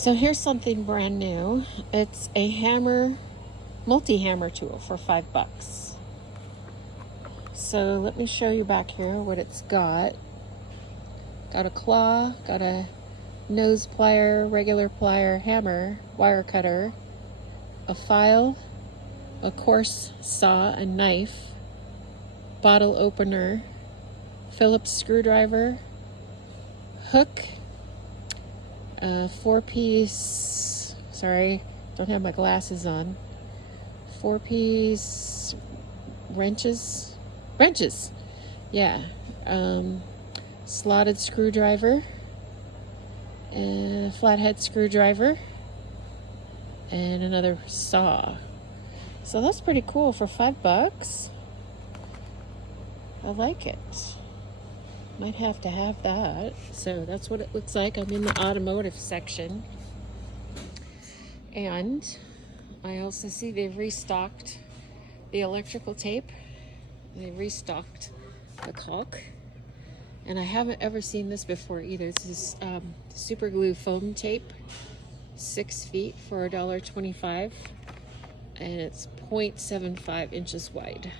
So here's something brand new. It's a hammer, multi-hammer tool for $5. So let me show you back here what it's got. Got a claw, got a nose plier, regular plier, hammer, wire cutter, a file, a coarse saw, a knife, bottle opener, Phillips screwdriver, hook, four-piece, sorry, don't have my glasses on, four-piece wrenches, yeah, slotted screwdriver, and a flathead screwdriver, and another saw. So that's pretty cool for $5. I like it. Might have to have that. So that's what it looks like. I'm in the automotive section. And I also see they've restocked the electrical tape. They restocked the caulk. And I haven't ever seen this before either. This is super glue foam tape, 6 feet for $1.25, and it's 0.75 inches wide.